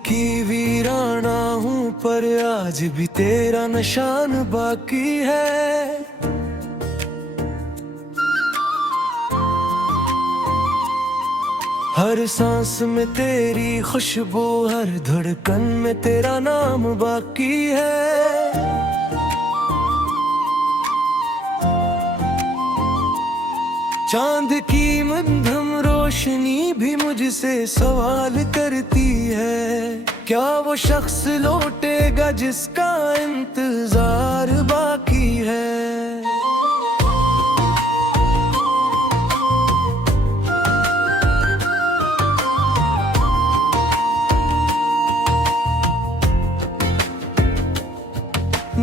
की वीराना हूँ पर आज भी तेरा निशान बाकी है। हर सांस में तेरी खुशबू, हर धड़कन में तेरा नाम बाकी है। चांद की मध्यम रोशनी भी मुझसे सवाल करती है, क्या वो शख्स लौटेगा जिसका इंतजार बाकी है।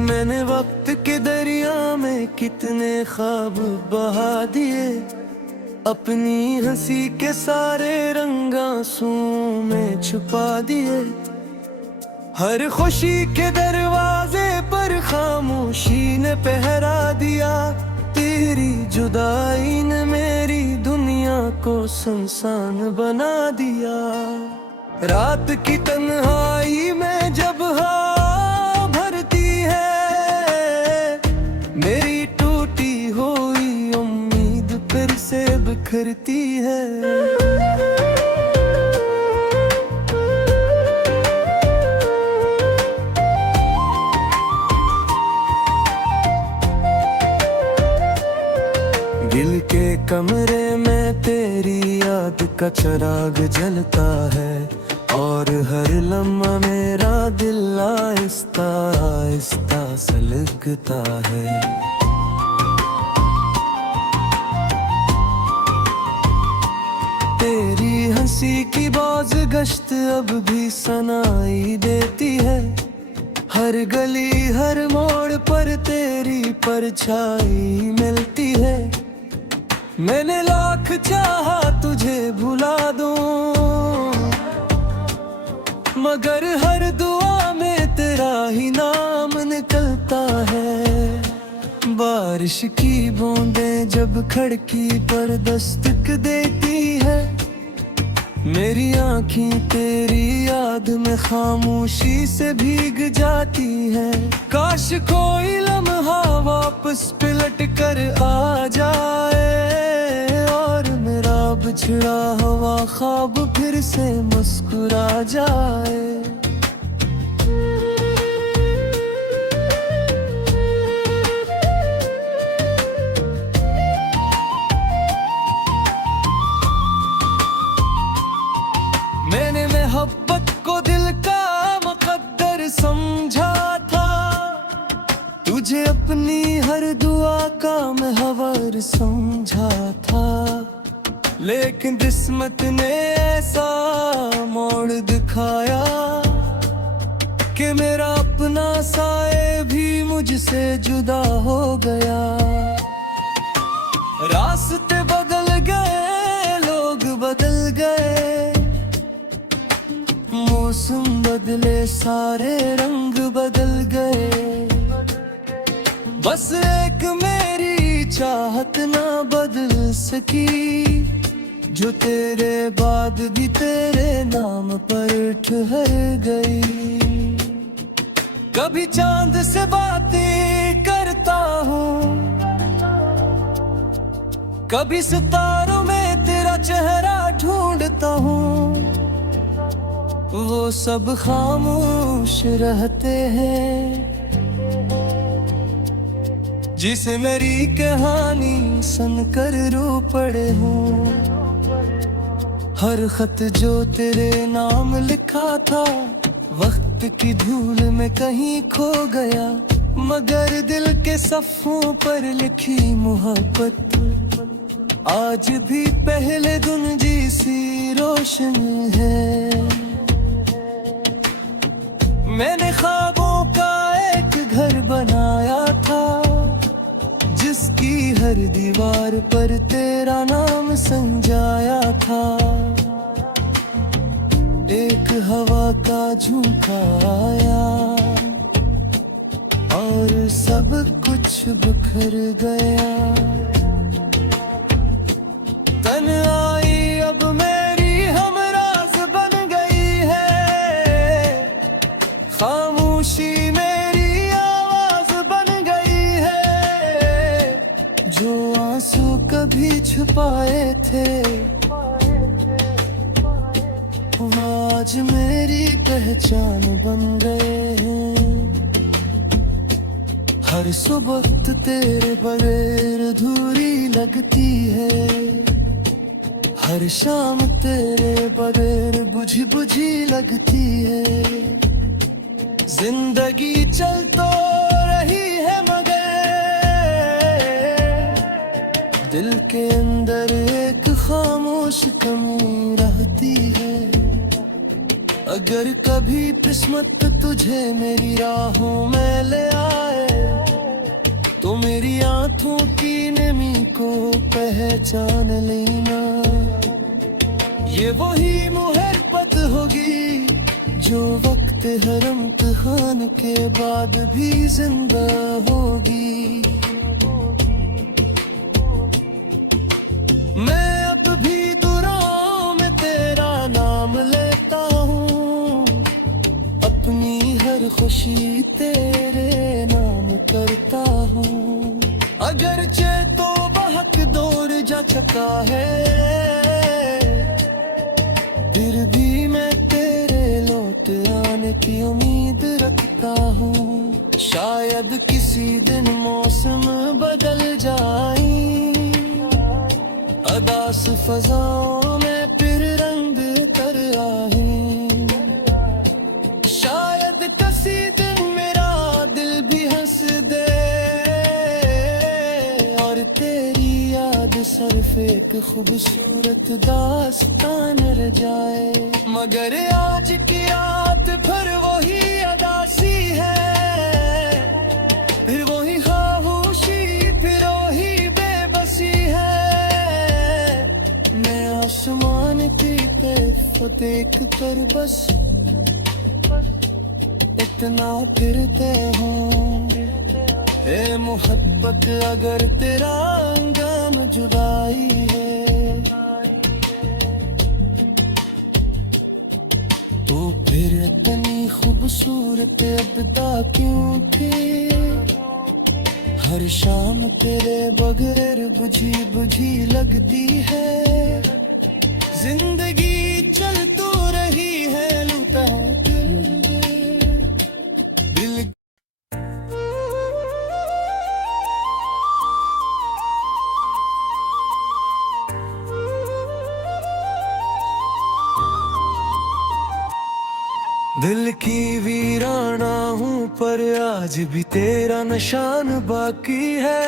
मैंने वक्त के दरिया में कितने ख्वाब बहा दिए, अपनी हंसी के सारे रंग आंसुओं में छुपा दिए। हर खुशी के दरवाजे पर खामोशी ने पहरा दिया, तेरी जुदाई ने मेरी दुनिया को सुनसान बना दिया। रात की तन्हाई में जब हवा भरती है, मेरी टूटी हुई उम्मीद फिर से बिखरती है। दिल के कमरे में तेरी याद का चिराग जलता है, और हर लम्हा मेरा दिल आहिस्ता आहिस्ता सलगता है। तेरी हंसी की बाज गश्त अब भी सुनाई देती है, हर गली हर मोड़ पर तेरी परछाई मिलती है। मैंने लाख चाहा तुझे भुला दूं, मगर हर दुआ में तेरा ही नाम निकलता है। बारिश की बूंदें जब खिड़की पर दस्तक देती है, मेरी आँखें तेरी याद में खामोशी से भीग जाती है। काश कोई लम्हा वापस पलट कर आ जाए, और मेरा बिछड़ा हुआ ख्वाब फिर से मुस्कुरा जाए। मैंने मोहब्बत को दिल का मुकद्दर समझा था, तुझे अपनी हर दुआ का महवर समझा था। लेकिन किस्मत ने ऐसा मोड़ दिखाया कि मेरा अपना साए भी मुझसे जुदा हो गया। रास्ते बदल गए, लोग बदल गए, मौसम बदले, सारे रंग बदल गए, बस एक मेरी चाहत ना बदल सकी, जो तेरे बाद भी तेरे नाम पर ठहर गई। कभी चांद से बातें करता हूँ, कभी सितारों में तेरा चेहरा ढूंढता हूँ, वो सब खामोश रहते हैं, जिसे मेरी कहानी सुनकर रो पड़े हूँ। हर खत जो तेरे नाम लिखा था, वक्त की धूल में कहीं खो गया, मगर दिल के सफ़ों पर लिखी मोहब्बत आज भी पहले दिन जैसी रोशन है। मैंने ख्वाबों का एक घर बनाया था, जिसकी हर दीवार पर तेरा नाम संजाया था। एक हवा का झोंका आया और सब कुछ बिखर गया। तन्हाई अब मेरी हमराज बन गई है, खामोशी मेरी आवाज बन गई है, जो आंसू कभी छुपाए थे वो आज मेरी पहचान बन गए हैं। हर सुबह तेरे बगैर अधूरी लगती है, हर शाम तेरे बगैर बुझी बुझी लगती है। जिंदगी चल तो रही है मगर दिल के अंदर एक खामोश कमी रहती है। अगर कभी किस्मत तुझे मेरी राहों में ले आए तो मेरी आंखों की नमी को पहचान लेना। ये वही मोहब्बत होगी जो वक्त हर इम्तिहान के बाद भी जिंदा होगी। मैं अब भी दुआओं में तेरा नाम लेता हूँ, अपनी हर खुशी तेरे नाम करता हूँ। अगरचे तो बहक दौर जा चुका है, फिर भी मैं तेरे लौट आने की उम्मीद रखता हूँ। शायद किसी दिन मौसम बदल जाए, अदास फजाओं में फिर रंग तर आए। शायद किसी दिन मेरा दिल भी हंस दे और तेरी याद सिर्फ एक खूबसूरत दास्तान रह जाए। मगर आज की रात फिर वही अदासी है, फिर वही खामोशी, फिर वही बेबसी है। मैं आसमान की तरफ देख कर बस इतना फिरते हूँ, ए मोहब्बत अगर तेरा अंजाम जुदाई है तो फिर इतनी खूबसूरत अब्दा क्यों थी। हर शाम तेरे बगैर बुझी बुझी लगती है। जिंदगी चल तो रही है लूटा दिल। दिल की वीराना हूँ पर आज भी तेरा निशान बाकी है।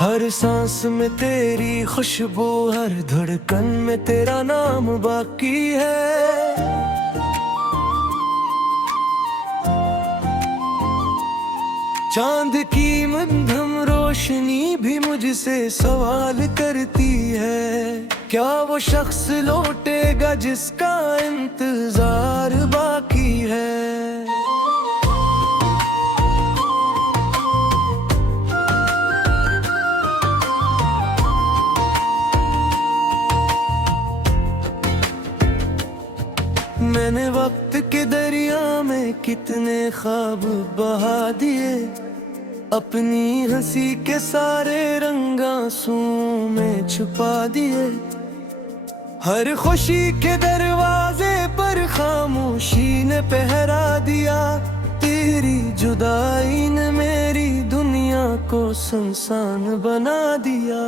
हर सांस में तेरी खुशबू, हर धड़कन में तेरा नाम बाकी है। चांद की मध्यम रोशनी भी मुझसे सवाल करती है, क्या वो शख्स लौटेगा जिसका इंतजार बाकी है। मैंने वक्त के दरिया में कितने ख्वाब बहा दिए, अपनी हंसी के सारे रंग आंसुओं में छुपा दिए। हर खुशी के दरवाजे पर खामोशी ने पहरा दिया, तेरी जुदाई ने मेरी दुनिया को सुनसान बना दिया।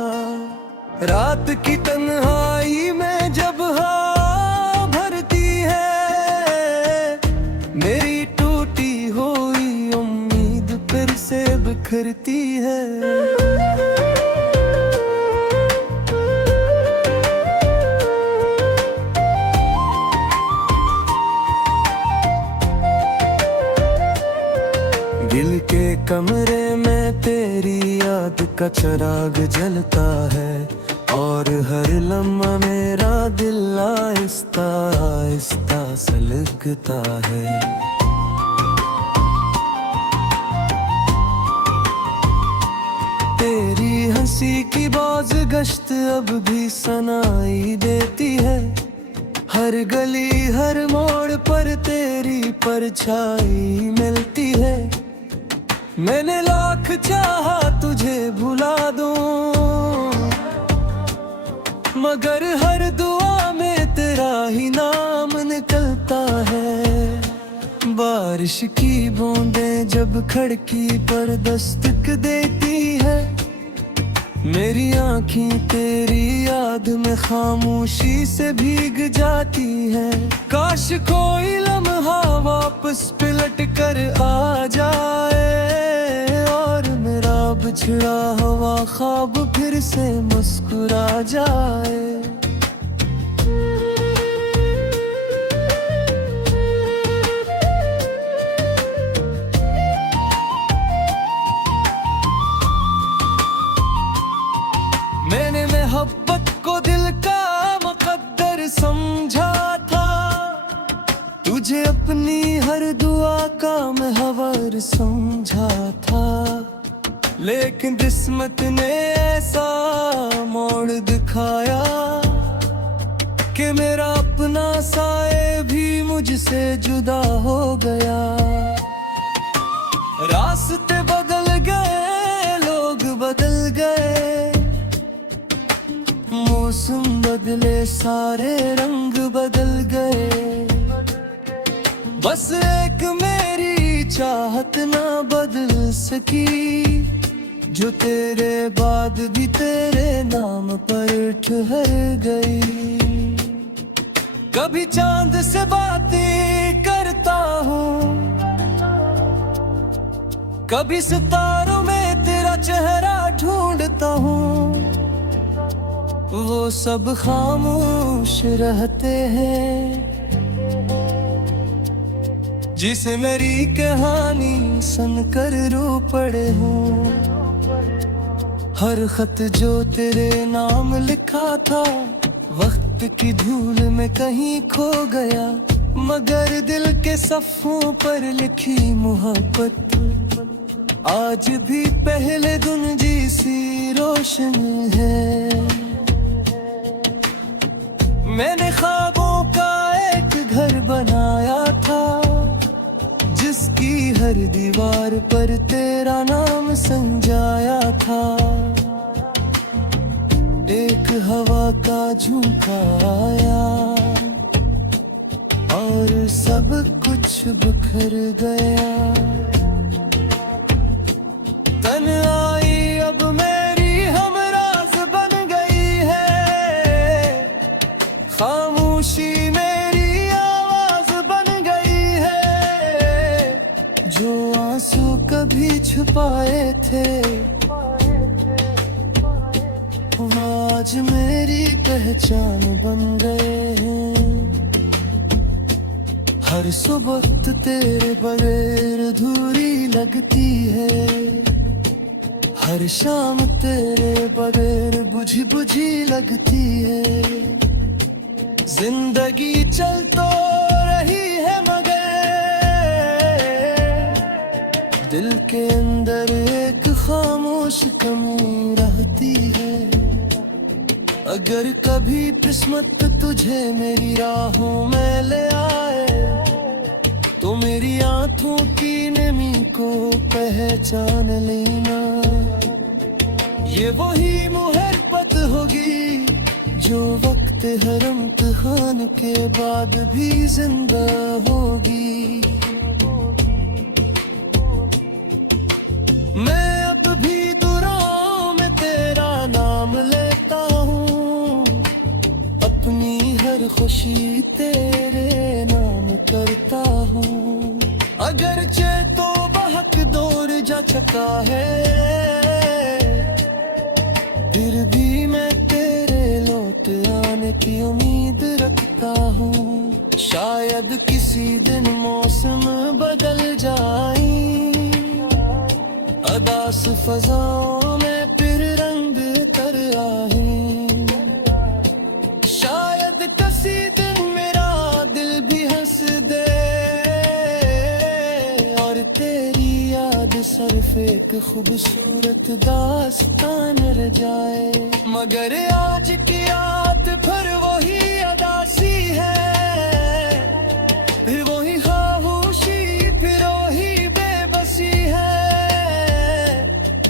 रात की तन्हाई में जब हवा भरती है, मेरी टूटी हुई उम्मीद फिर से बिखरती है। दिल के कमरे में तेरी याद का चिराग जलता है, और हर लम्हा मेरा दिल आहिस्ता आहिस्ता सलगता है। तेरी हंसी की बाज गश्त अब भी सुनाई देती है। हर गली हर मोड़ पर तेरी परछाई मिलती है। मैंने लाख चाहा तुझे भुला दूं, मगर हर दुआ में तेरा ही नाम निकलता है। बारिश की बूंदें जब खिड़की पर दस्तक देती है, मेरी आँखें तेरी याद में खामोशी से भीग जाती है। काश कोई लम्हा वापस पलट कर आ जाए और मेरा बिछड़ा हुआ ख्वाब फिर से मुस्कुरा जाए। मैंने मोहब्बत को दिल का मुकद्दर समझा था, तुझे अपनी हर दुआ का महवर समझा था। लेकिन किस्मत ने ऐसा मोड़ दिखाया कि मेरा अपना साए भी मुझसे जुदा हो गया। रास्ते बदल गए, लोग बदल गए, मौसम बदले, सारे रंग बदल गए। बस एक मेरी चाहत ना बदल सकी, जो तेरे बाद भी तेरे नाम पर ठहर गई। कभी चांद से बातें करता हूँ, कभी सितारों में तेरा चेहरा ढूंढता हूँ। वो सब खामोश रहते हैं, जिसे मेरी कहानी सुनकर रो पड़े हूँ। हर खत जो तेरे नाम लिखा था, वक्त की धूल में कहीं खो गया, मगर दिल के सफ़ों पर लिखी मोहब्बत आज भी पहले दिन जैसी रोशन है। मैंने ख्वाबों का एक घर बनाया था, जिसकी हर दीवार पर तेरा नाम संजाया था। एक हवा का झोंका आया और सब कुछ बिखर गया। तन्हाई अब मेरी हमराज बन गई है, खामोशी मेरी आवाज बन गई है। जो आंसू कभी छुपाए थे, आज मेरी पहचान बन गए हैं। हर सुबह तेरे बगैर अधूरी लगती है, हर शाम तेरे बगैर बुझी बुझी लगती है। जिंदगी चल तो रही है, मगर दिल के अंदर एक खामोश कमी रहती है। अगर कभी किस्मत तुझे मेरी राहों में ले आए, तो मेरी आंखों की नमी को पहचान लेना। ये वही मोहब्बत होगी जो वक्त हर इम्तिहान के बाद भी जिंदा होगी। मैं अब भी दुआओं में तेरा नाम लेता हूँ, अपनी हर खुशी तेरे नाम करता हूँ। अगरचे तो बहक दौर जा चुका है, फिर भी मैं तेरे लौट आने की उम्मीद रखता हूँ। शायद किसी दिन मौसम बदल जाए, अदास फजाओं में फिर रंग तर आए। शायद किसी दिन मेरा दिल भी हंस दे और तेरी याद सा सिर्फ एक खूबसूरत दास्तान रह जाए। मगर आज की रात फिर वही अदासी है, फिर वही खामोशी, फिर वही बेबसी है।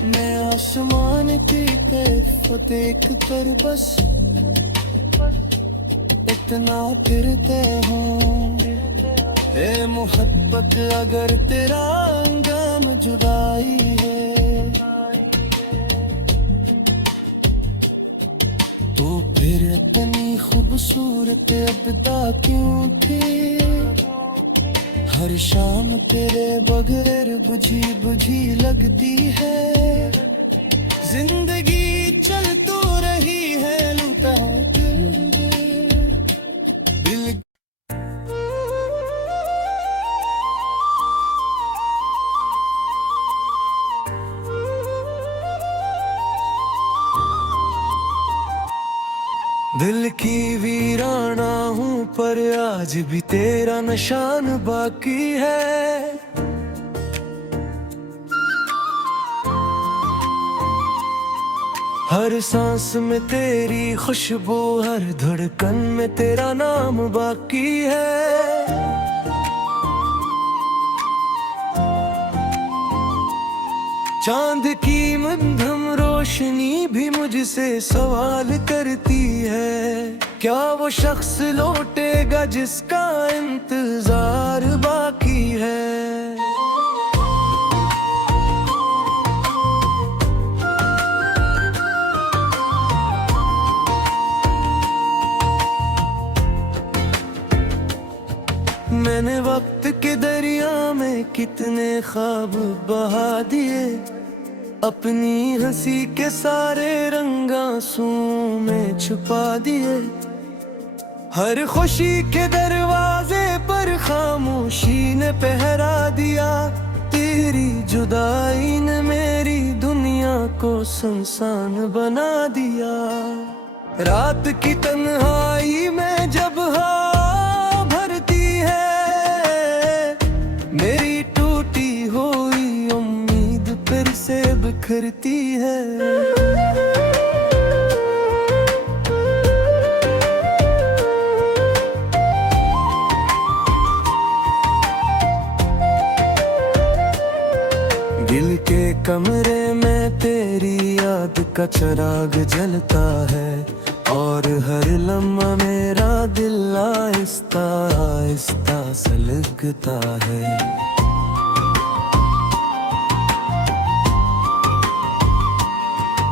मैं आसमान की तरफ देख कर बस इतना फिरते हूँ, ए मोहब्बत अगर तेरा अंजाम जुदाई है, तो फिर इतनी खूबसूरत अब्दा क्यों थी। हर शाम तेरे बगैर बुझी बुझी लगती है। जिंदगी चल तो रही है, लूटा है दिल। दिल की वीराना हूँ पर आज भी तेरा निशान बाकी है। हर सांस में तेरी खुशबू, हर धड़कन में तेरा नाम बाकी है। चांद की मध्यम रोशनी भी मुझसे सवाल करती है, क्या वो शख्स लौटेगा जिसका इंतजार बाकी है। मैंने वक्त के दरिया में कितने ख्वाब बहा दिए, अपनी हंसी के सारे रंग आंसुओं में छुपा दिए। हर खुशी के दरवाजे पर खामोशी ने पहरा दिया। तेरी जुदाई ने मेरी दुनिया को सुनसान बना दिया। रात की तन्हाई में जब हवा भरती है, मेरी टूटी हुई उम्मीद फिर से बिखरती है। दिल के कमरे में तेरी याद का चिराग जलता है, और हर लम्हा मेरा दिल आहिस्ता आहिस्ता सलगता है।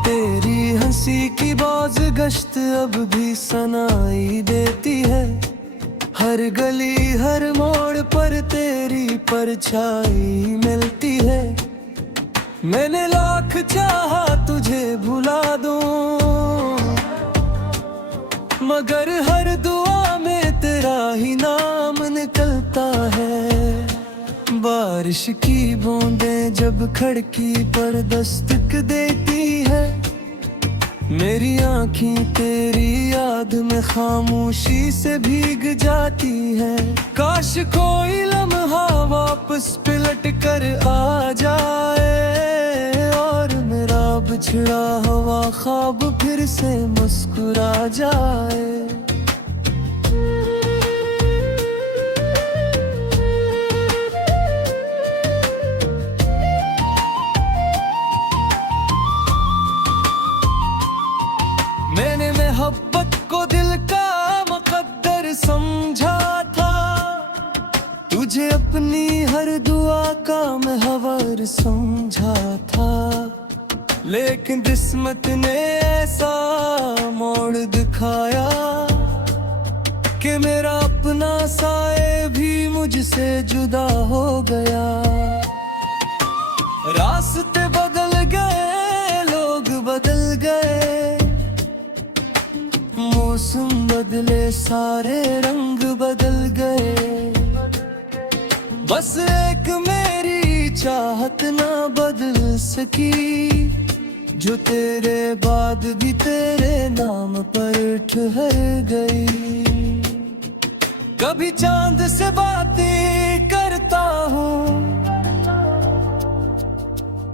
तेरी हंसी की बाज गश्त अब भी सुनाई देती है। हर गली हर मोड़ पर तेरी परछाई मिलती है। मैंने लाख चाहा तुझे भुला दूं, मगर हर दुआ में तेरा ही नाम निकलता है। बारिश की बूंदें जब खिड़की पर दस्तक देती है, मेरी आँखें तेरी याद में खामोशी से भीग जाती है। काश कोई लम्हा वापस पलट कर आ जाए, और मेरा बिछड़ा हुआ ख्वाब फिर से मुस्कुरा जाए। मैंने मोहब्बत को दिल का मुकद्दर समझा था, तुझे अपनी हर दुआ का महवर समझा था। लेकिन किस्मत ने ऐसा मोड़ दिखाया कि मेरा अपना साए भी मुझसे जुदा हो गया। रास्ते बदल गए, लोग बदल गए, मौसम बदले, सारे रंग बदल गए। बस एक मेरी चाहत ना बदल सकी, जो तेरे बाद भी तेरे नाम पर ठहर गई। कभी चांद से बातें करता हूँ,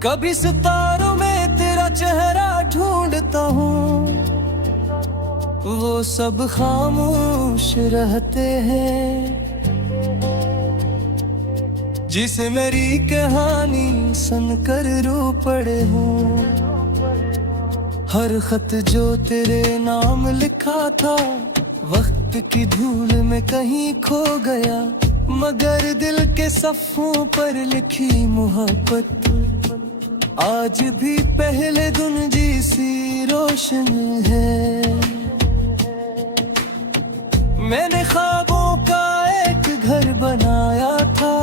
कभी सितारों में तेरा चेहरा ढूंढता हूँ, वो सब खामोश रहते हैं। जिसे मेरी कहानी सुनकर रो पड़े हूँ, हर खत जो तेरे नाम लिखा था वक्त की धूल में कहीं खो गया, मगर दिल के सफ़ों पर लिखी मोहब्बत आज भी पहले दिन जैसी रोशन है। मैंने ख्वाबों का एक घर बनाया था,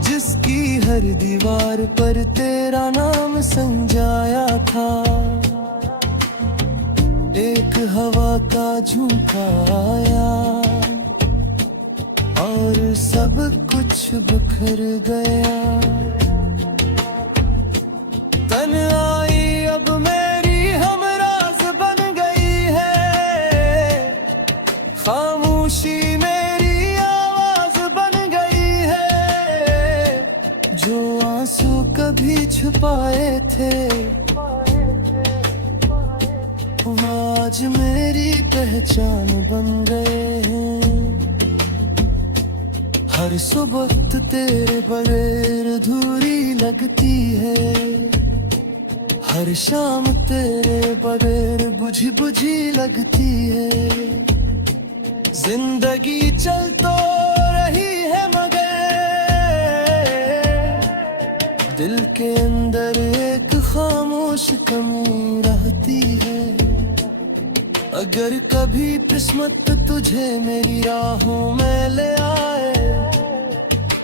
जिसकी हर दीवार पर तेरा नाम संजाया था। एक हवा का झोंका आया और सब कुछ बिखर गया। तन्हाई अब मेरी हमराज बन गई है, खामोशी मेरी आवाज बन गई है। जो आंसू कभी छुपाए थे आज मेरी पहचान बन गए हैं। हर सुबह तेरे बगैर अधूरी लगती है, हर शाम तेरे बगैर बुझी बुझी लगती है। जिंदगी चल तो रही है मगर दिल के अंदर एक खामोश कमी रहती है। अगर कभी किस्मत तुझे मेरी राहों में ले आए,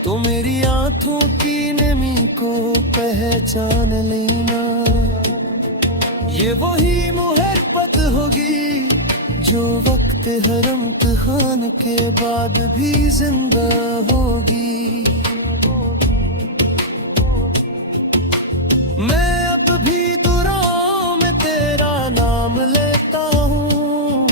तो मेरी आंखों की नमी को पहचान लेना। ये वही मोहब्बत होगी जो वक्त हर इम्तिहान के बाद भी जिंदा होगी। मैं अब भी दुआओं में तेरा नाम लेता हूँ,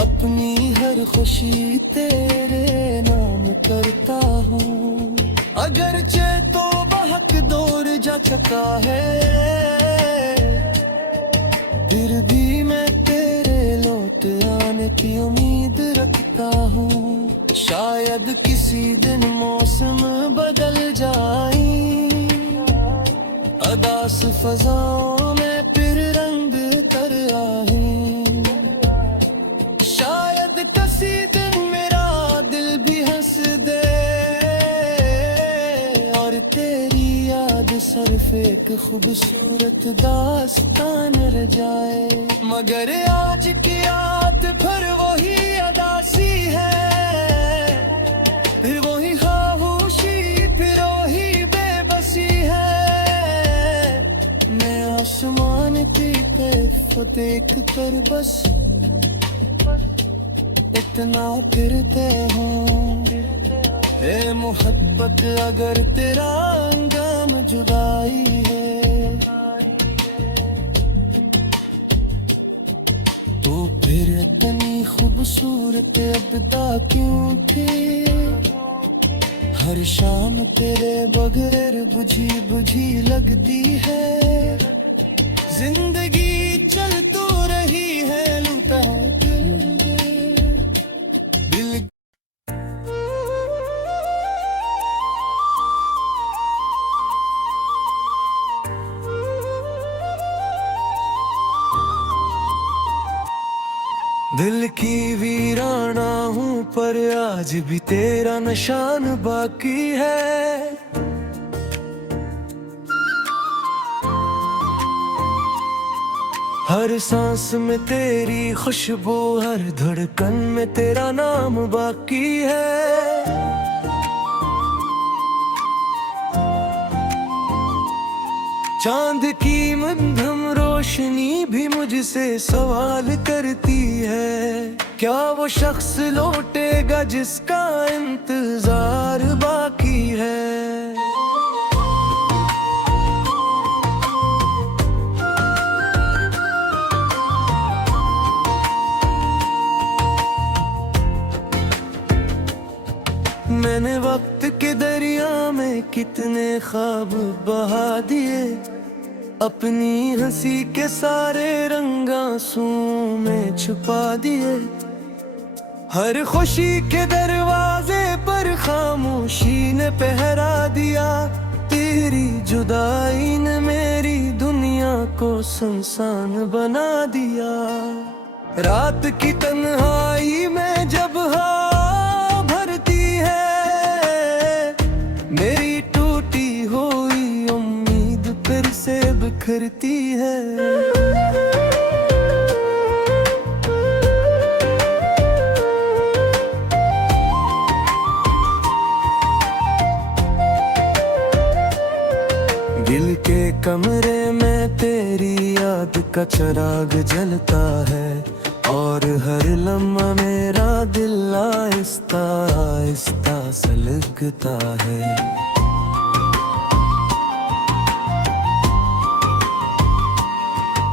अपनी हर खुशी तेरे नाम करता हूँ। अगरचे तो बहक दौर जा चुका है, फिर भी मैं तेरे लौट आने की उम्मीद रखता हूँ। शायद किसी दिन मौसम बदल जाए, अदास फजाओं में फिर रंग तर आए। शायद किसी दिन मेरा दिल भी हंस दे और तेरी याद सिर्फ एक खूबसूरत दास्तान रह जाए। मगर आज की रात फिर वही अदासी है, फिर वही खामोशी, फिर वही बेबसी है। मैं आसमान की तरफ देख कर बस इतना फिरते हूँ, ए मोहब्बत अगर तेरा अंजाम जुदाई है, तो फिर इतनी खूबसूरत अब्दा क्यों थी। हर शाम तेरे बगैर बुझी बुझी लगती है। जिंदगी चल तो रही है लूटा दिल। दिल की वीराना हूँ पर आज भी तेरा निशान बाकी है। हर सांस में तेरी खुशबू, हर धड़कन में तेरा नाम बाकी है। चांद की मध्यम रोशनी भी मुझसे सवाल करती है, क्या वो शख्स लौटेगा जिसका इंतजार बाकी है। मैंने वक्त के दरिया में कितने ख्वाब बहा दिए, अपनी हंसी के सारे रंग आंसुओं में छुपा दिए। हर खुशी के दरवाजे पर खामोशी ने पहरा दिया, तेरी जुदाई ने मेरी दुनिया को सुनसान बना दिया। रात की तन्हाई में जब हवा भरती है, मेरी टूटी हुई उम्मीद फिर से बिखरती है। दिल के कमरे में तेरी याद का चिराग जलता है, और हर लम्हा मेरा दिल आहिस्ता आहिस्ता सलगता है।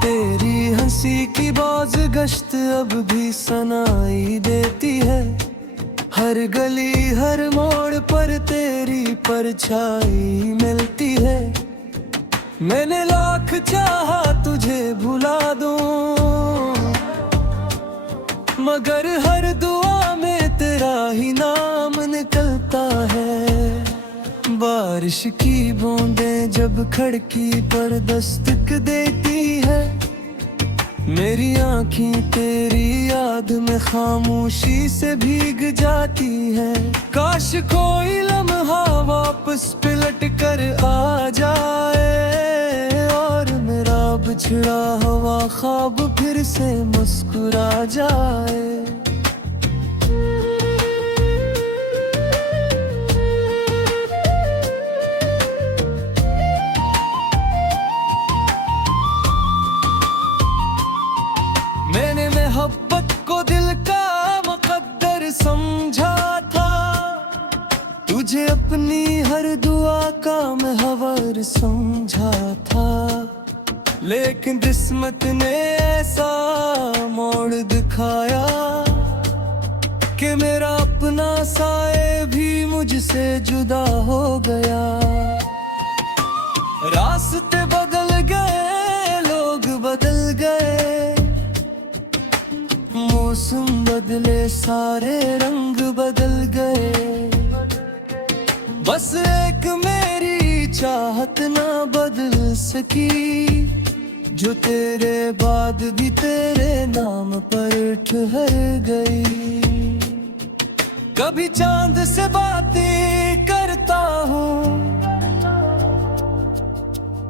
तेरी हंसी की बाज गश्त अब भी सुनाई देती है, हर गली हर मोड़ पर तेरी परछाई मिलती है। मैंने लाख चाहा तुझे भुला दूं, मगर हर दुआ में तेरा ही नाम निकलता है। बारिश की बूंदें जब खिड़की पर दस्तक देती है, मेरी आँखें तेरी याद में खामोशी से भीग जाती है। काश कोई लम्हा वापस पलट कर आ जाए, और मेरा बिछड़ा हुआ ख्वाब फिर से मुस्कुरा जाए। मैंने मोहब्बत को दिल का मुकद्दर समझा था, तुझे अपनी हर दुआ का महवर समझा था। लेकिन किस्मत ने ऐसा मोड़ दिखाया कि मेरा अपना साए भी मुझसे जुदा हो गया। रास्ते बदल गए, लोग बदल गए, मौसम बदले, सारे रंग बदल गए, बस एक मेरी चाहत ना बदल सकी, जो तेरे बाद भी तेरे नाम पर ठहर गई। कभी चांद से बातें करता हूँ,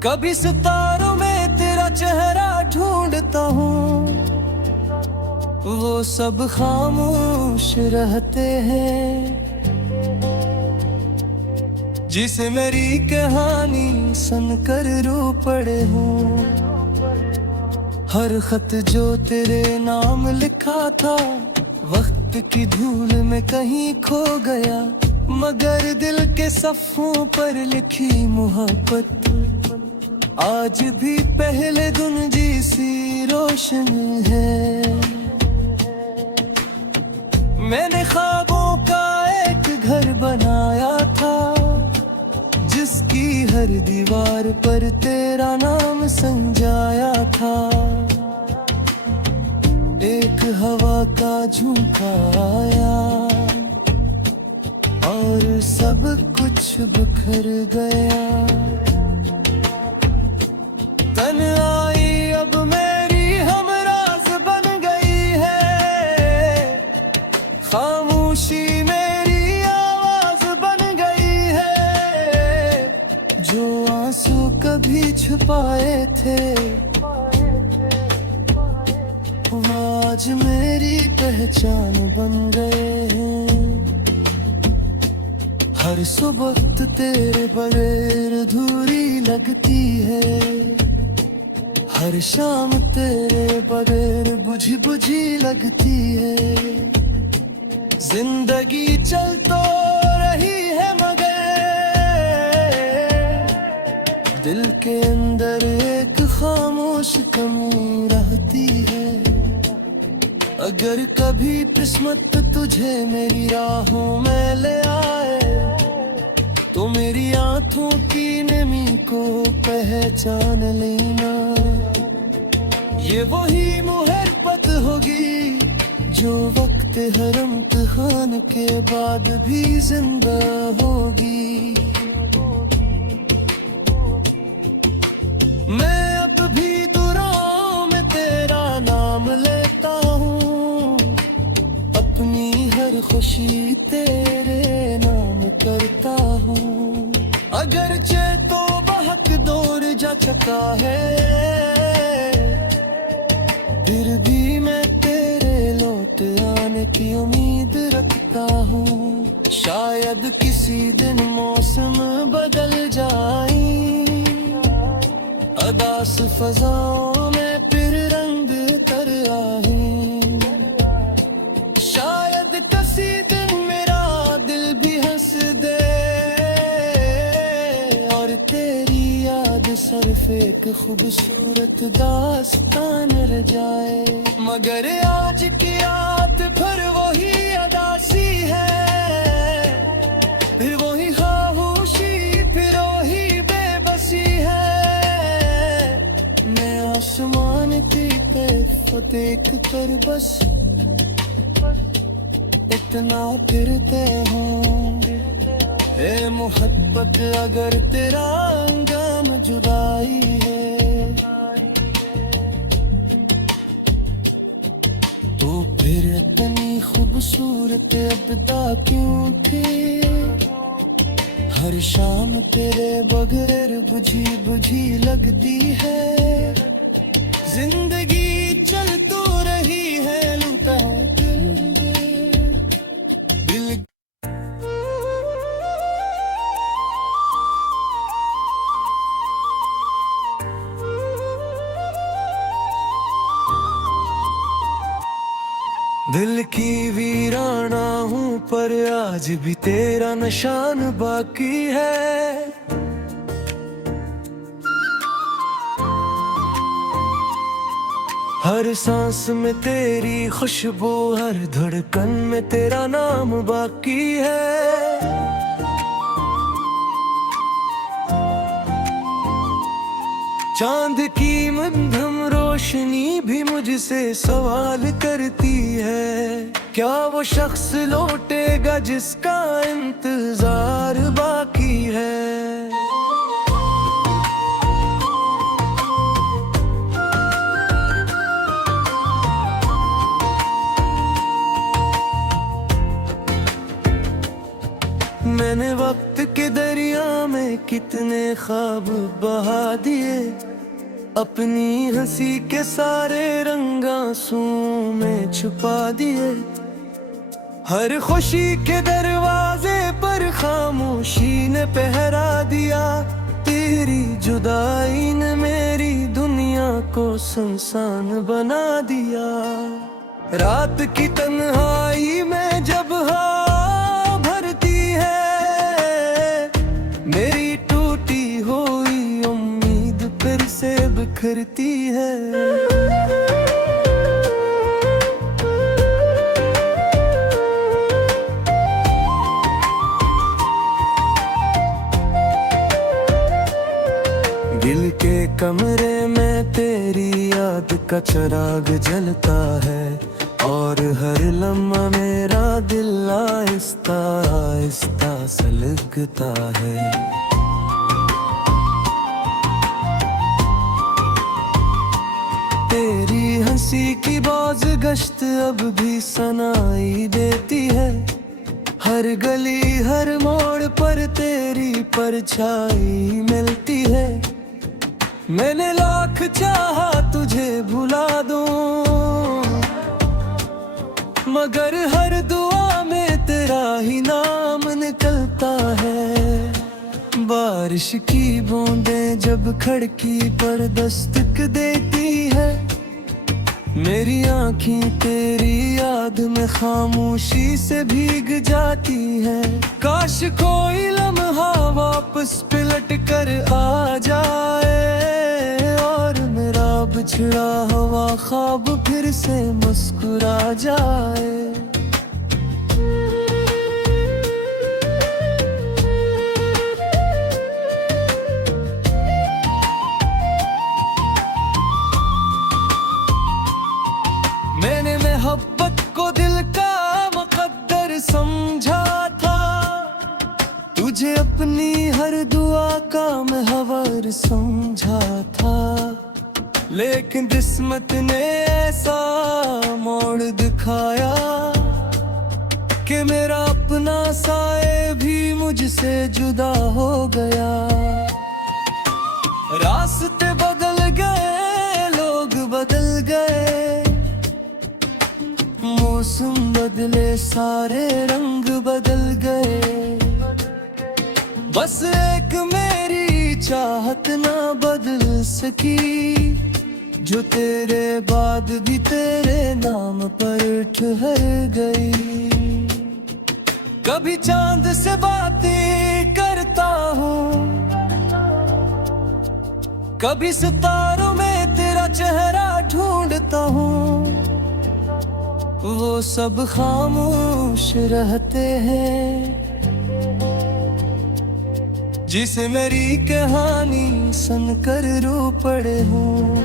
कभी सितारों में तेरा चेहरा ढूंढता हूँ, वो सब खामोश रहते हैं, जिसे मेरी कहानी सुनकर रो पड़े हूँ। हर खत जो तेरे नाम लिखा था, वक्त की धूल में कहीं खो गया, मगर दिल के सफ़ों पर लिखी मोहब्बत आज भी पहले दिन जैसी रोशन है। मैंने ख्वाबों का एक घर बनाया था, जिसकी हर दीवार पर तेरा नाम संजाया था। एक हवा का झोंका आया और सब कुछ बिखर गया। तन्हाई अब मेरी हमराज बन गई है, खामोशी मेरी आवाज बन गई है, जो आंसू कभी छुपाए थे आज मेरी पहचान बन गए हैं। हर सुबह तेरे बगैर अधूरी लगती है, हर शाम तेरे बगैर बुझी बुझी लगती है। जिंदगी चल तो रही है मगर दिल के अंदर एक खामोश कमी रहती है। अगर कभी किस्मत तुझे मेरी राहों में ले आए, तो मेरी आंखों की नमी को पहचान लेना। ये वही मोहब्बत होगी जो वक्त हर इम्तिहान के बाद भी जिंदा होगी। मैं अब भी दुआओं में तेरा नाम लेता हूँ, अपनी हर खुशी तेरे नाम करता हूँ। अगरचे तो बहक दौर जा चुका है, फिर भी मैं तेरे लौट आने की उम्मीद रखता हूँ। शायद किसी दिन मौसम बदल जाए, अदास फजाओं में फिर रंग तर आए। शायद किसी दिन मेरा दिल भी हंस दे, और तेरी याद सिर्फ एक खूबसूरत दास्तान रह जाए। मगर आज की रात भर वही अदासी है, फिर वही खामोशी, फिर वही बेबसी है। मैं आसमान की तरफ देख कर बस इतना फिरते हूँ, ए मोहब्बत अगर तेरा अंजाम जुदाई है, तो फिर इतनी खूबसूरत अब्दा क्यों थी। हर शाम तेरे बगैर बुझी बुझी लगती है, जिंदगी चल तो रही है लूटा दिल। दिल की वीराना हूँ पर आज भी तेरा निशान बाकी है। हर सांस में तेरी खुशबू, हर धड़कन में तेरा नाम बाकी है। चांद की मध्यम रोशनी भी मुझसे सवाल करती है, क्या वो शख्स लौटेगा जिसका इंतजार बाकी है। मैंने वक्त के दरिया में कितने ख्वाब बहा दिए, अपनी हंसी के सारे रंग आंसुओं में छुपा दिए। हर खुशी के दरवाजे पर खामोशी ने पहरा दिया, तेरी जुदाई ने मेरी दुनिया को सुनसान बना दिया। रात की तन्हाई में जब हवा भरती है, मेरी टूटी हुई उम्मीद फिर से बिखरती है। दिल के कमरे में तेरी याद का चिराग जलता है, और हर लम्हा मेरा दिल आहिस्ता आहिस्ता सलगता है। तेरी हंसी की बाज गश्त अब भी सुनाई देती है, हर गली हर मोड़ पर तेरी परछाई मिलती है। मैंने लाख चाहा तुझे भुला दूं, मगर हर दुआ में तेरा ही नाम निकलता है। बारिश की बूंदें जब खिड़की पर दस्तक देती है, मेरी आँखें तेरी याद में खामोशी से भीग जाती है। काश कोई लम्हा वापस पलट कर आ जाए, और मेरा बिछड़ा हुआ ख्वाब फिर से मुस्कुरा जाए। मैंने मोहब्बत को दिल का मुकद्दर समझा था, तुझे अपनी हर दुआ का महवर समझा था। लेकिन किस्मत ने ऐसा मोड़ दिखाया कि मेरा अपना साए भी मुझसे जुदा हो गया। रास्ते बदल गए, लोग बदल गए, मौसम बदले, सारे रंग बदल गए। बस एक मेरी चाहत ना बदल सकी, जो तेरे बाद भी तेरे नाम पर ठहर गई। कभी चांद से बातें करता हूँ, कभी सितारों में तेरा चेहरा ढूंढता हूँ, वो सब खामोश रहते हैं, जिसे मेरी कहानी सुनकर रो पड़े हूँ।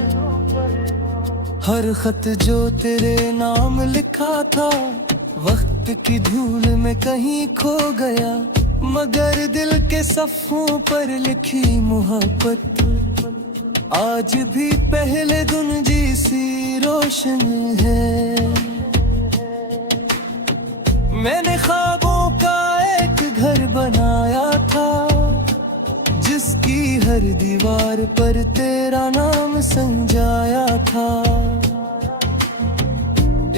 हर खत जो तेरे नाम लिखा था, वक्त की धूल में कहीं खो गया, मगर दिल के सफ़ों पर लिखी मोहब्बत आज भी पहले दिन जैसी रोशन है। मैंने ख्वाबों का एक घर बनाया था, जिसकी हर दीवार पर तेरा नाम संजाया था।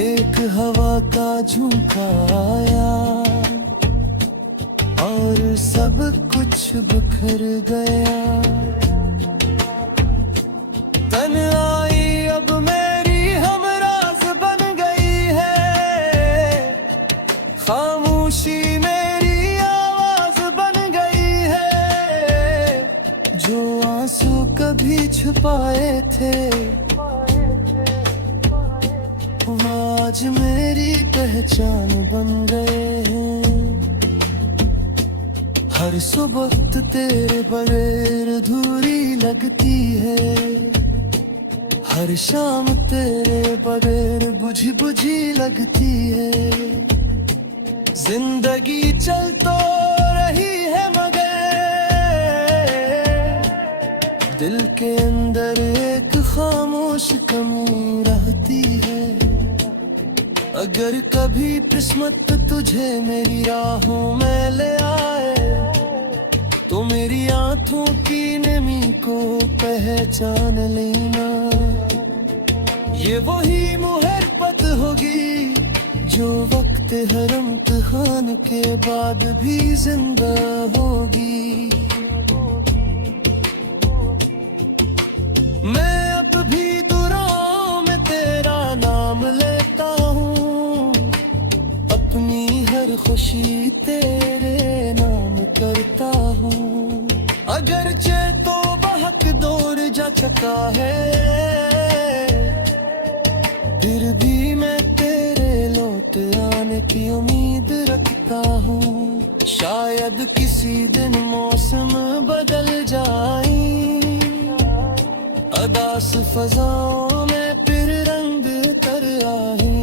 एक हवा का झोंका आया और सब कुछ बिखर गया। तन्हाई अब मेरी हमराज बन गई है, खामोशी मेरी आवाज बन गई है। जो आंसू कभी छुपाए थे, आज मेरी पहचान बन गए हैं। हर सुबह तेरे बगैर अधूरी लगती है, हर शाम तेरे बगैर बुझी बुझी लगती है। जिंदगी चल तो रही है मगर दिल के अंदर एक खामोश कमी रहती है। अगर कभी किस्मत तुझे मेरी राहों में ले आए, तो मेरी आंखों की नमी को पहचान लेना। ये वही मोहब्बत होगी जो वक्त हर इम्तिहान के बाद भी जिंदा होगी। मैं अब भी दुआओं में तेरा नाम लेता हूँ, अपनी हर खुशी तेरे नाम करता हूँ। अगरचे तो बहक दौर जा चुका है, फिर भी मैं तेरे लौट आने की उम्मीद रखता हूँ। शायद किसी दिन मौसम बदल जाए, अदास फजाओं में फिर रंग तर आए।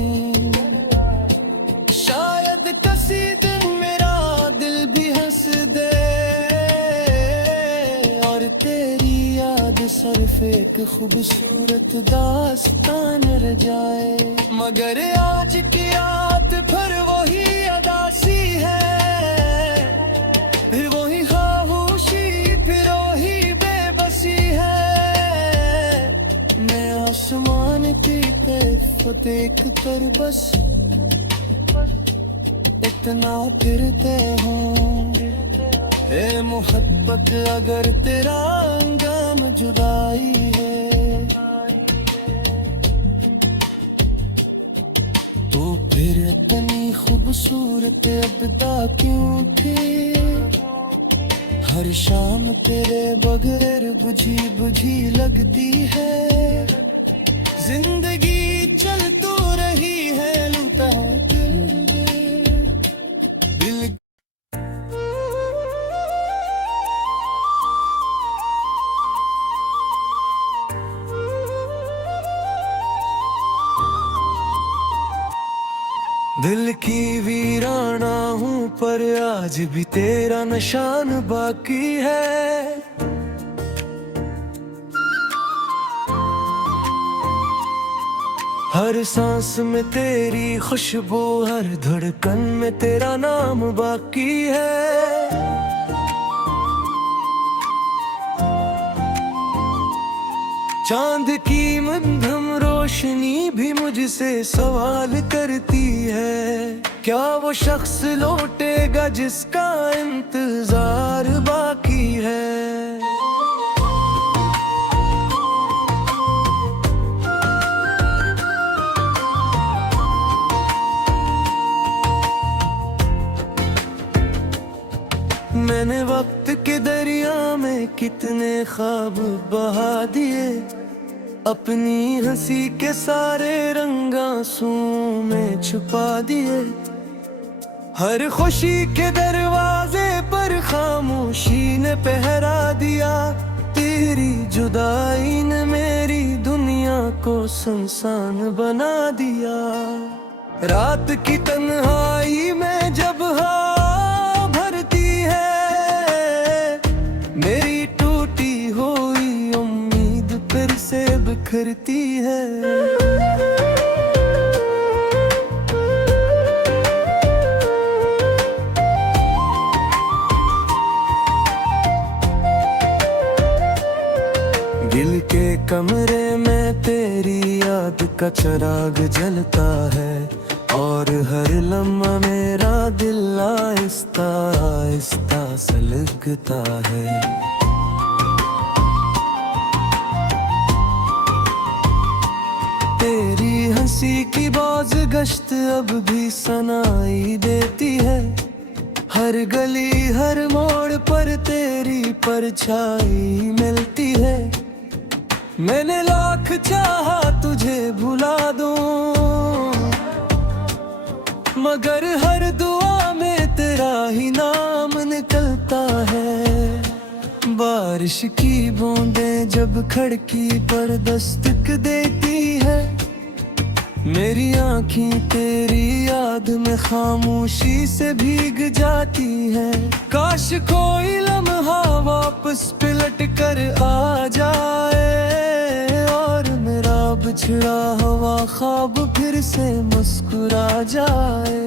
शायद किसी दिन मेरा दिल भी हंस दे, और तेरी याद सिर्फ एक खूबसूरत दास्तान रह जाए। मगर आज की याद फिर वही अदासी है, फिर वही खामोशी, फिर वही बेबसी है। मैं आसमान की तरफ देख कर बस इतना फिरते हूँ, ए मोहब्बत अगर तेरा अंजाम जुदाई है, तो फिर इतनी खूबसूरत अब्दा क्यों थी। हर शाम तेरे बगैर बुझी बुझी लगती है। जिंदगी चल तो रही है लूटा दिल, दिल दिल की वीराना हूँ पर आज भी तेरा निशान बाकी है। हर सांस में तेरी खुशबू, हर धड़कन में तेरा नाम बाकी है। चांद की मध्यम रोशनी भी मुझसे सवाल करती है, क्या वो शख्स लौटेगा जिसका इंतजार बाकी है। मैंने वक्त के दरिया में कितने ख्वाब बहा दिए, अपनी हंसी के सारे रंग आंसुओं में छुपा दिए। हर खुशी के दरवाजे पर खामोशी ने पहरा दिया, तेरी जुदाई ने मेरी दुनिया को सुनसान बना दिया। रात की तन्हाई में जब हवा भरती है, मेरी टूटी हुई उम्मीद फिर से बिखरती है। दिल के कमरे में तेरी याद का चिराग जलता है, और हर लम्हा मेरा दिल आहिस्ता आहिस्ता सलगता है। तेरी हंसी की बाज गश्त अब भी सुनाई देती है, हर गली हर मोड़ पर तेरी परछाई मिलती है। मैंने लाख चाहा तुझे भुला दूं, मगर हर दुआ में तेरा ही नाम निकलता है। बारिश की बूंदें जब खिड़की पर दस्तक देती है, मेरी आँखें तेरी याद में खामोशी से भीग जाती है। काश कोई लम्हा वापस पलट कर आ जाए, और मेरा बिछड़ा हुआ ख्वाब फिर से मुस्कुरा जाए।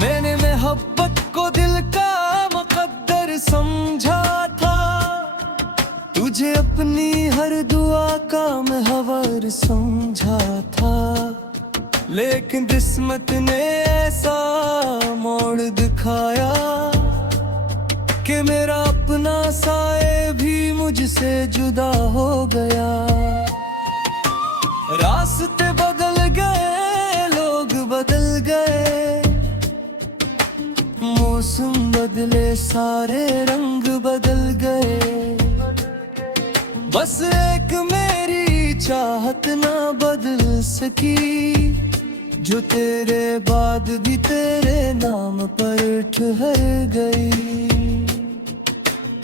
मैंने मोहब्बत को दिल का मुकद्दर समझा था, तुझे अपनी हर दुआ का महवर समझा था। लेकिन किस्मत ने ऐसा मोड़ दिखाया कि मेरा अपना साए भी मुझसे जुदा हो गया। रास्ते बदल गए, लोग बदल गए, मौसम बदले, सारे रंग बदल गए, बस एक मेरी चाहत ना बदल सकी, जो तेरे बाद भी तेरे नाम पर ठहर गई।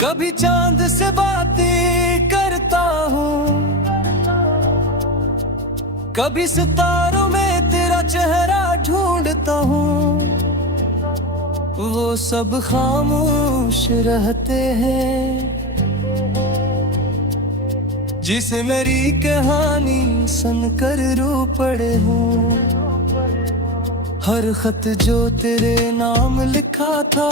कभी चांद से बातें करता हूँ, कभी सितारों में तेरा चेहरा ढूंढता हूँ, वो सब खामोश रहते हैं, जिसे मेरी कहानी सुनकर रो पड़े हूँ। हर खत जो तेरे नाम लिखा था,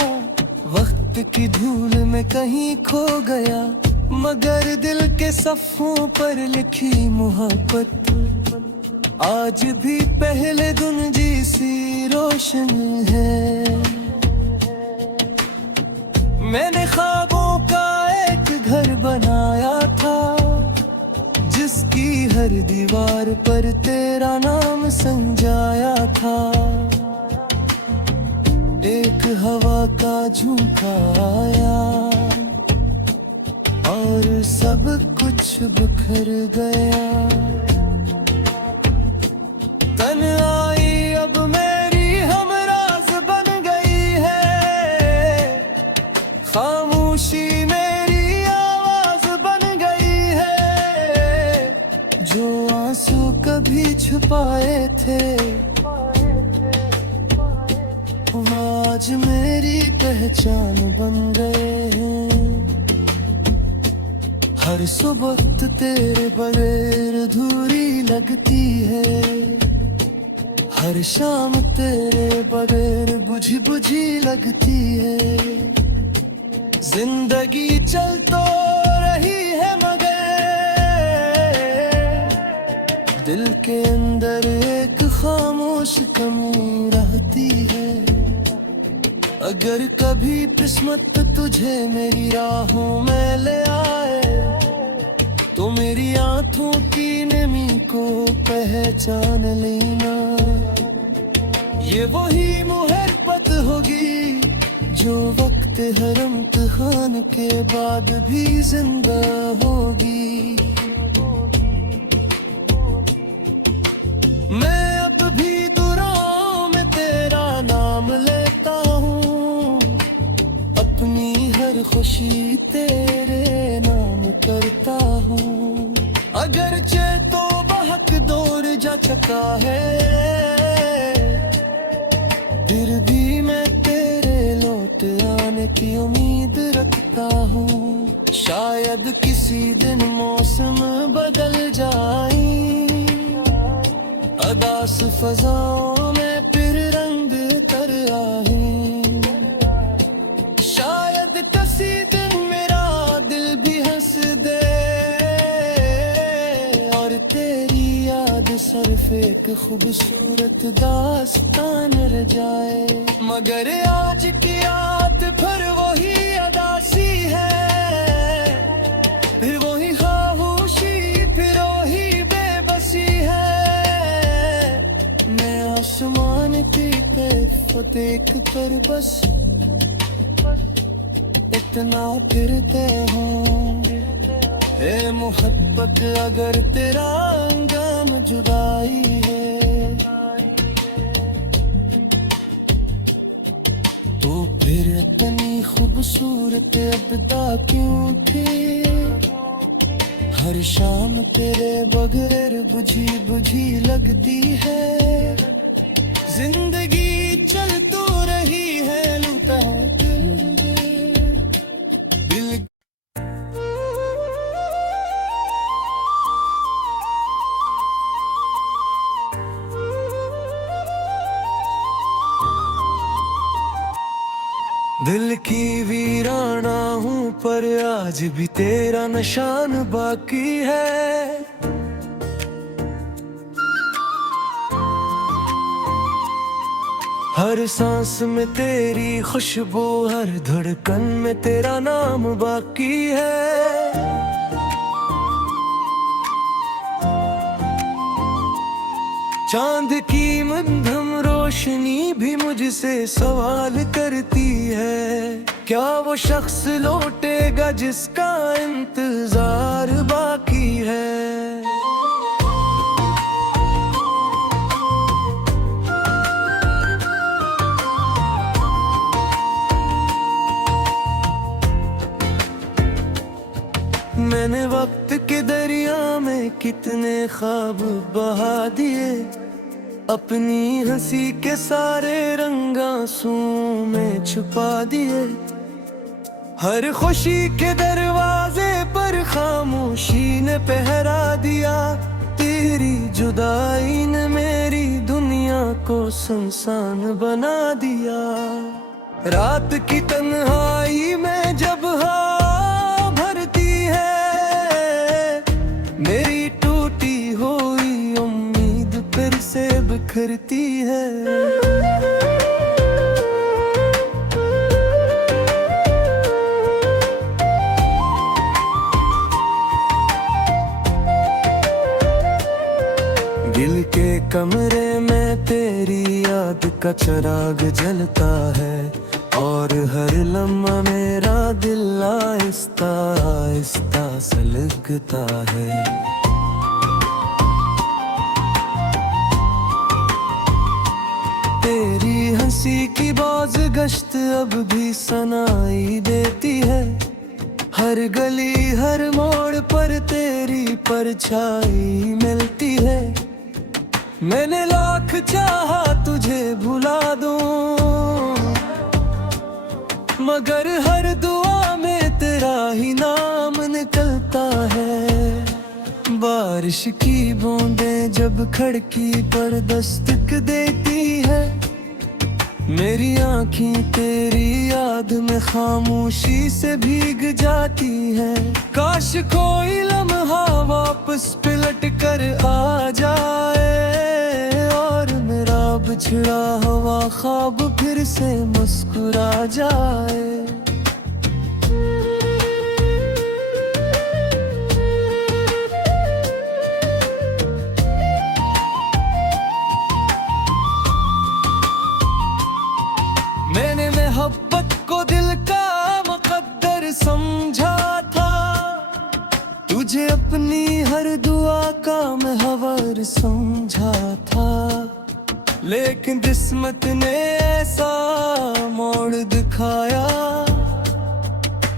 वक्त की धूल में कहीं खो गया, मगर दिल के सफ़ों पर लिखी मोहब्बत आज भी पहले दिन जैसी रोशन है। मैंने ख्वाबों का एक घर बनाया था, जिसकी हर दीवार पर तेरा नाम संजाया था। एक हवा का झोंका आया, बिखर गया। तन्हाई अब मेरी हमराज बन गई है, खामोशी मेरी आवाज बन गई है। जो आंसू कभी छुपाए थे वो आज मेरी पहचान बन गए हैं। हर सुबह तेरे बगैर अधूरी लगती है, हर शाम तेरे बगैर बुझी बुझी लगती है। जिंदगी चल तो रही है मगर दिल के अंदर एक खामोश कमी रहती है। अगर कभी किस्मत तुझे मेरी राहों में ले आए तो मेरी आंखों की नमी को पहचान लेना। ये वही मोहब्बत होगी जो वक्त हर इम्तिहान के बाद भी जिंदा होगी। मैं अब भी दुआओं में तेरा नाम लेता हूँ, अपनी हर खुशी तेरे नाम करता हूँ। अगरचे तो बहक दौर जा चुका है, फिर भी मैं तेरे लौट आने की उम्मीद रखता हूँ। शायद किसी दिन मौसम बदल जाए, अदास फजाओं में फिर रंग तर आए। शायद किसी दिन मेरा दिल भी हंस दे और तेरी याद सिर्फ एक खूबसूरत दास्तान रह जाए। मगर आज की रात फिर वही अदासी है, फिर वही खामोशी, फिर वही बेबसी है। मैं आसमान की तरफ देख कर बस इतना फिरते हूँ, ए मोहब्बत अगर तेरा अंजाम जुदाई है तो फिर इतनी खूबसूरत अब्दा क्यों थी। हर शाम तेरे बगैर बुझी बुझी लगती है। जिंदगी चल तो रही है लूटा है दिल। दिल की वीराना हूँ पर आज भी तेरा निशान बाकी है। हर सांस में तेरी खुशबू, हर धड़कन में तेरा नाम बाकी है। चांद की मध्यम रोशनी भी मुझसे सवाल करती है, क्या वो शख्स लौटेगा जिसका इंतजार बाकी है। मैंने वक्त के दरिया में कितने ख्वाब बहा दिए, अपनी हंसी के सारे रंग आंसुओं में छुपा दिए। हर खुशी के दरवाजे पर खामोशी ने पहरा दिया, तेरी जुदाई ने मेरी दुनिया को सुनसान बना दिया। रात की तन्हाई में जब हवा भरती है, मेरी टूटी हुई उम्मीद फिर से बिखरती है। दिल के कमरे में तेरी याद का चिराग जलता है, और हर लम्हा मेरा दिल आहिस्ता आहिस्ता सा लगता है। तेरी हंसी की बाज गश्त अब भी सुनाई देती है। हर गली हर मोड़ पर तेरी परछाई मिलती है। मैंने लाख चाहा तुझे भुला दूं, मगर हर दुआ में तेरा ही नाम निकलता है। बारिश की बूंदें जब खिड़की पर दस्तक देती है, मेरी आँखें तेरी याद में खामोशी से भीग जाती है। काश कोई लम्हा वापस पलट कर आ जाए और मेरा बिछड़ा हुआ ख्वाब फिर से मुस्कुरा जाए। मैंने मोहब्बत को दिल का मुकद्दर समझा था, तुझे अपनी हर दुआ का महवर समझा था। लेकिन किस्मत ने ऐसा मोड़ दिखाया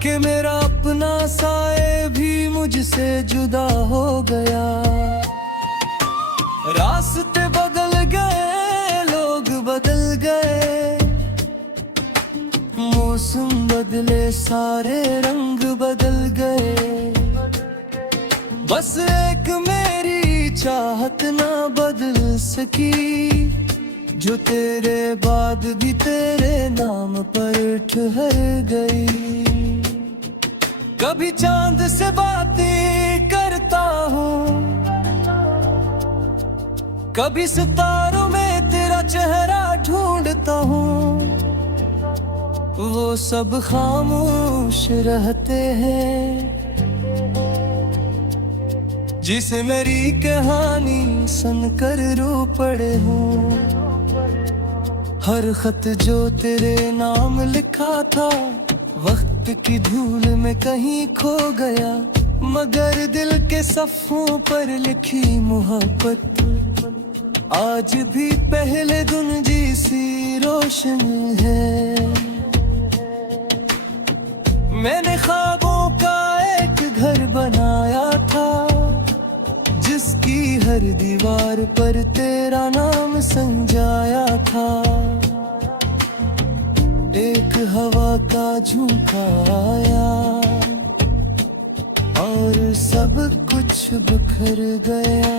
कि मेरा अपना साए भी मुझसे जुदा हो गया। रास्ते बदल गए, लोग बदल गए, मौसम बदले, सारे रंग बदल गए। बस एक मेरी चाहत ना बदल सकी, जो तेरे बाद भी तेरे नाम पर ठहर गई। कभी चांद से बातें करता हूँ, कभी सितारों में तेरा चेहरा ढूंढता हूँ। वो सब खामोश रहते हैं, जिसे मेरी कहानी सुनकर रो पड़े हूँ। हर खत जो तेरे नाम लिखा था, वक्त की धूल में कहीं खो गया, मगर दिल के सफ़ों पर लिखी मोहब्बत आज भी पहले दिन जैसी रोशन है। मैंने ख्वाबों का एक घर बनाया था, जिसकी हर दीवार पर तेरा नाम संजाया था। एक हवा का झोंका आया और सब कुछ बिखर गया।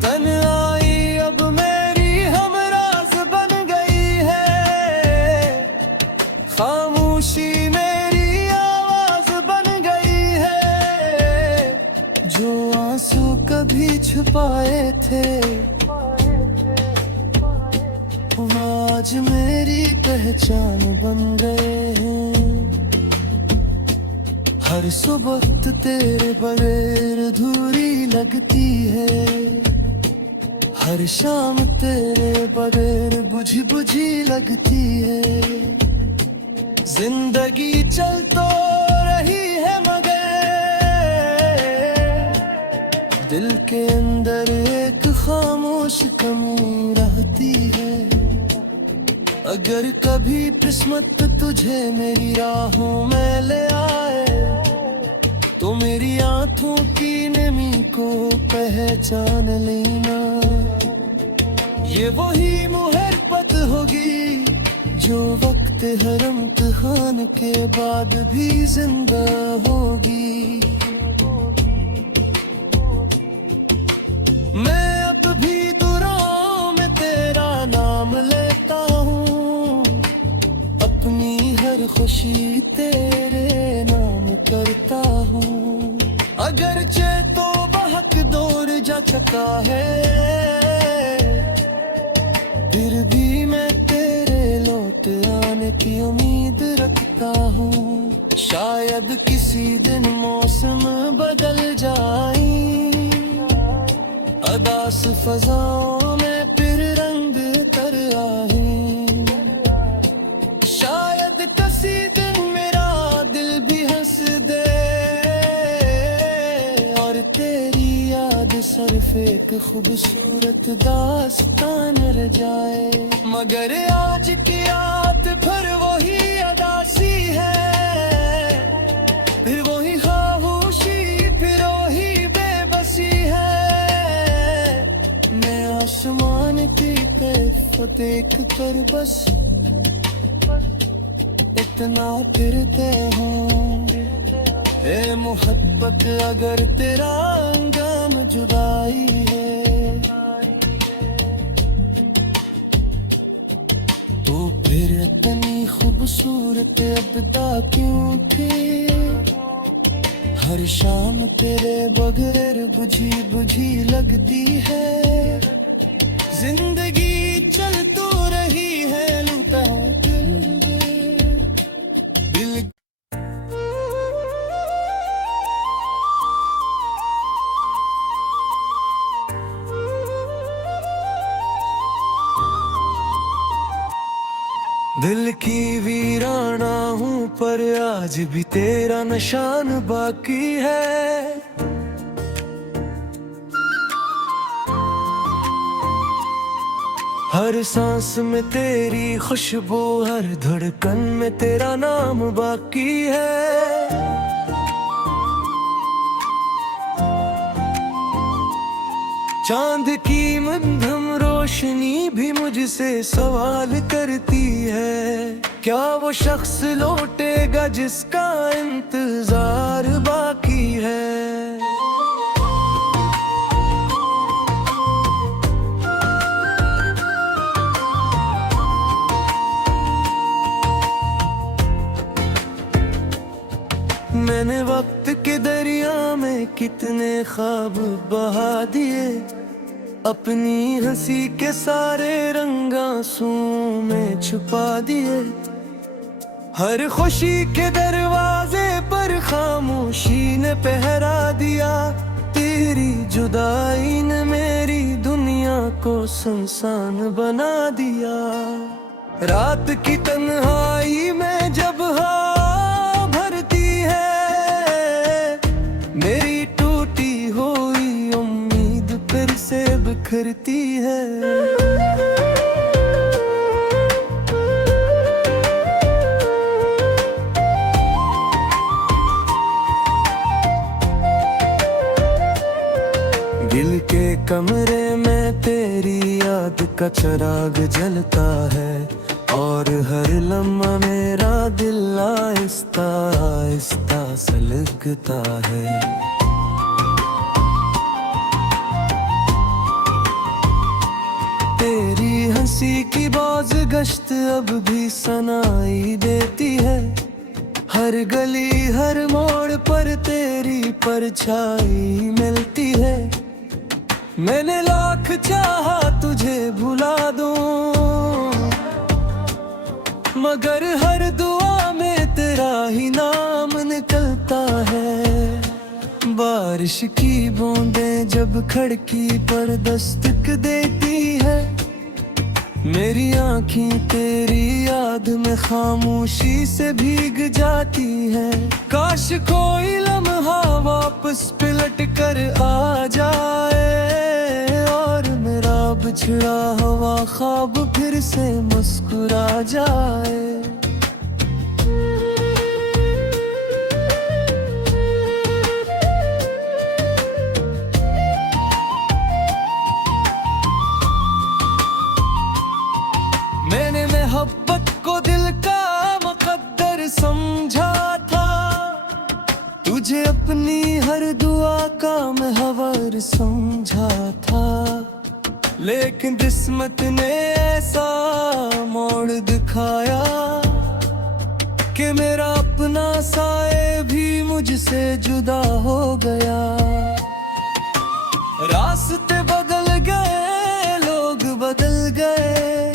तन्हाई अब मेरी हमराज बन गई है, खामोशी मेरी आवाज बन गई है। जो आंसू कभी छुपाए थे, वो आज मेरी पहचान बन गए हैं। हर सुबह तेरे बगैर अधूरी लगती है, हर शाम तेरे बगैर बुझी बुझी लगती है। जिंदगी चल तो रही है, मगर दिल के अंदर एक खामोश कमी रहती है। अगर कभी किस्मत तुझे मेरी राहों में ले आए, तो मेरी आंखों की नमी को पहचान लेना। ये वही मोहब्बत होगी जो वक्त हर इम्तिहान के बाद भी जिंदा होगी। मैं अब भी दुआओं में तेरा नाम लेता हूँ, अपनी हर खुशी तेरे नाम करता हूँ। अगरचे तो बहक दौर जा चुका है, फिर भी मैं तेरे लौट आने की उम्मीद रखता हूँ। शायद किसी दिन मौसम बदल जाए, अदास फजाओं में फिर रंग तर आए। शायद किसी दिन मेरा दिल भी हंस एक खूबसूरत दास्तान रह जाए। मगर आज की रात फिर वही अदासी है, फिर वही खामोशी, फिर वही बेबसी है। मैं आसमान की तरफ देख कर बस इतना फिरते हूँ, ए मोहब्बत अगर तेरा अंजाम जुदाई है, तो फिर इतनी खूबसूरत अब्दा क्यों थी। हर शाम तेरे बगैर बुझी बुझी लगती है। जिंदगी चल तो रही है, लूटा है दिल। दिल की वीराना हूँ पर आज भी तेरा निशान बाकी है। हर सांस में तेरी खुशबू, हर धड़कन में तेरा नाम बाकी है। चांद की मध्यम रोशनी भी मुझसे सवाल करती है, क्या वो शख्स लौटेगा जिसका इंतजार बाकी है। मैंने वक्त के दरिया में कितने ख्वाब बहा दिए, अपनी हंसी के सारे रंग आंसुओं में छुपा दिए। हर खुशी के दरवाजे पर खामोशी ने पहरा दिया, तेरी जुदाई ने मेरी दुनिया को सुनसान बना दिया। रात की तन्हाई में जब बिखरती है। दिल के कमरे में तेरी याद का चिराग जलता है, और हर लम्हा मेरा दिल आहिस्ता आहिस्ता सलगता है। तेरी हंसी की बाज गश्त अब भी सुनाई देती है, हर गली हर मोड़ पर तेरी परछाई मिलती है। मैंने लाख चाहा तुझे भुला दूं, मगर हर दुआ में तेरा ही नाम निकलता है। बारिश की बूंदें जब खिड़की पर दस्तक देती है, मेरी आँखें तेरी याद में खामोशी से भीग जाती है। काश कोई लम्हा वापस पलट कर आ जाए, और मेरा बिछड़ा हुआ ख्वाब फिर से मुस्कुरा जाए। मैंने मोहब्बत को दिल का मुकद्दर समझा था, तुझे अपनी हर दुआ का महवर समझा था। लेकिन किस्मत ने ऐसा मोड़ दिखाया कि मेरा अपना साए भी मुझसे जुदा हो गया। रास्ते बदल गए, लोग बदल गए,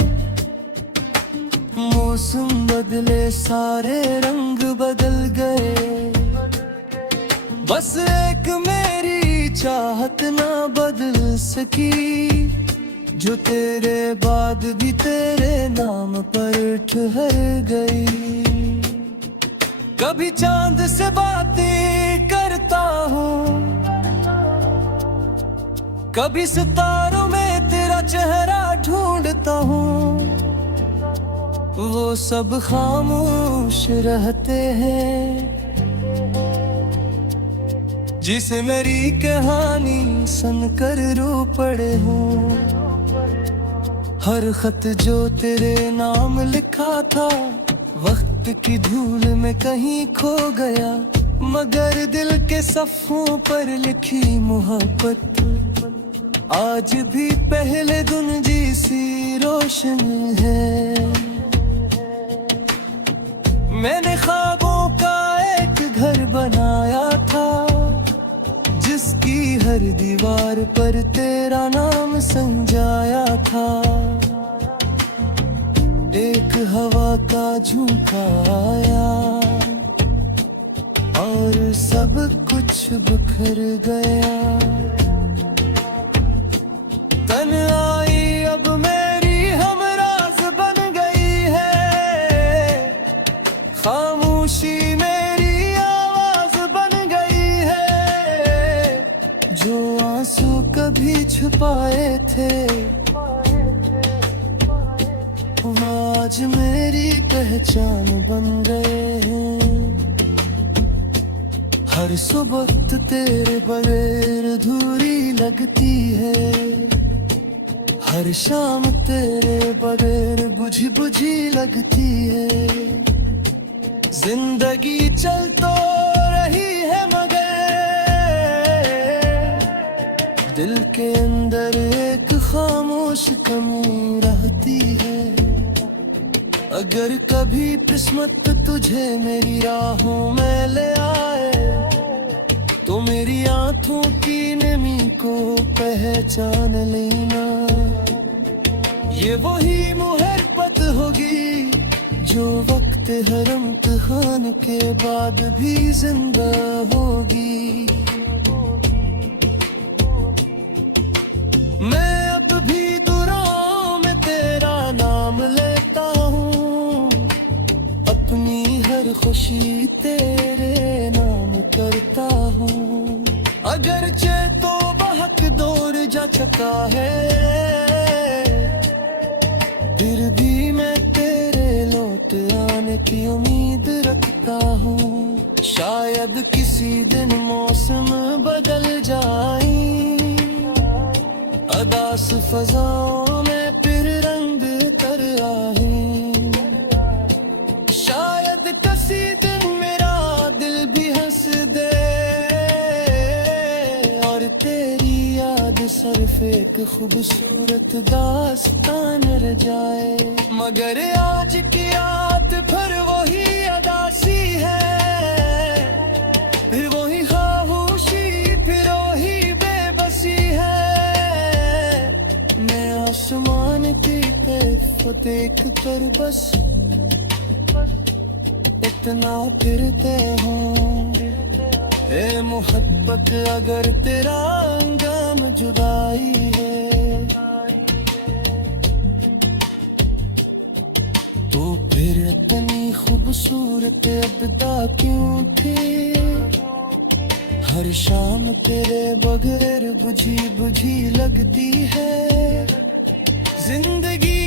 मौसम बदले, सारे रंग बदल गए। बस एक मेरी चाहत ना बदल सकी, जो तेरे बाद भी तेरे नाम पर ठहर गई। कभी चांद से बातें करता हूँ, कभी सितारों में तेरा चेहरा ढूंढता हूँ, वो सब खामोश रहते हैं। जिसे मेरी कहानी सुनकर रो पड़े हूँ, हर खत जो तेरे नाम लिखा था वक्त की धूल में कहीं खो गया, मगर दिल के सफ़ों पर लिखी मोहब्बत आज भी पहले दिन जैसी रोशन है। मैंने ख्वाबों का एक घर बनाया था, जिसकी हर दीवार पर तेरा नाम संजाया था। एक हवा का झोंका आया और सब कुछ बिखर गया। तन्हाई अब मेरी हमराज बन गई है, खामोशी मेरी आवाज बन गई है। जो आंसू कभी छुपाए थे आज मेरी पहचान बन गए हैं। हर सुबह तेरे बगैर अधूरी लगती है, हर शाम तेरे बगैर बुझी बुझी लगती है। जिंदगी चल तो रही है मगर दिल के अंदर एक खामोश कमी रहती है। अगर कभी किस्मत तुझे मेरी राहों में ले आए, तो मेरी आंखों की नमी को पहचान लेना। ये वही मोहब्बत होगी जो वक्त हर इम्तिहान के बाद भी जिंदा होगी। मैं अब भी दुआओं में तेरा नाम लेता हूँ, अपनी हर खुशी तेरे नाम करता हूँ। अगरचे तो बहक दौर जा चुका है, फिर भी मैं तेरे लौट आने की उम्मीद रखता हूँ। शायद किसी दिन मौसम बदल जाए, अदास फजाओं में फिर रंग तर आए। शायद किसी दिन मेरा दिल भी हंस दे और तेरी याद सिर्फ एक खूबसूरत दास्तान रह जाए। मगर आज की रात फिर वही अदासी है, फिर वही खामोशी, फिर वही बेबसी है। मैं आसमान की तरफ देख कर बस इतना फिरते हूँ, ए मोहब्बत अगर तेरा अंजाम जुदाई है, तो फिर इतनी खूबसूरत अब्दा क्यों थी। हर शाम तेरे बगैर बुझी बुझी लगती है। जिंदगी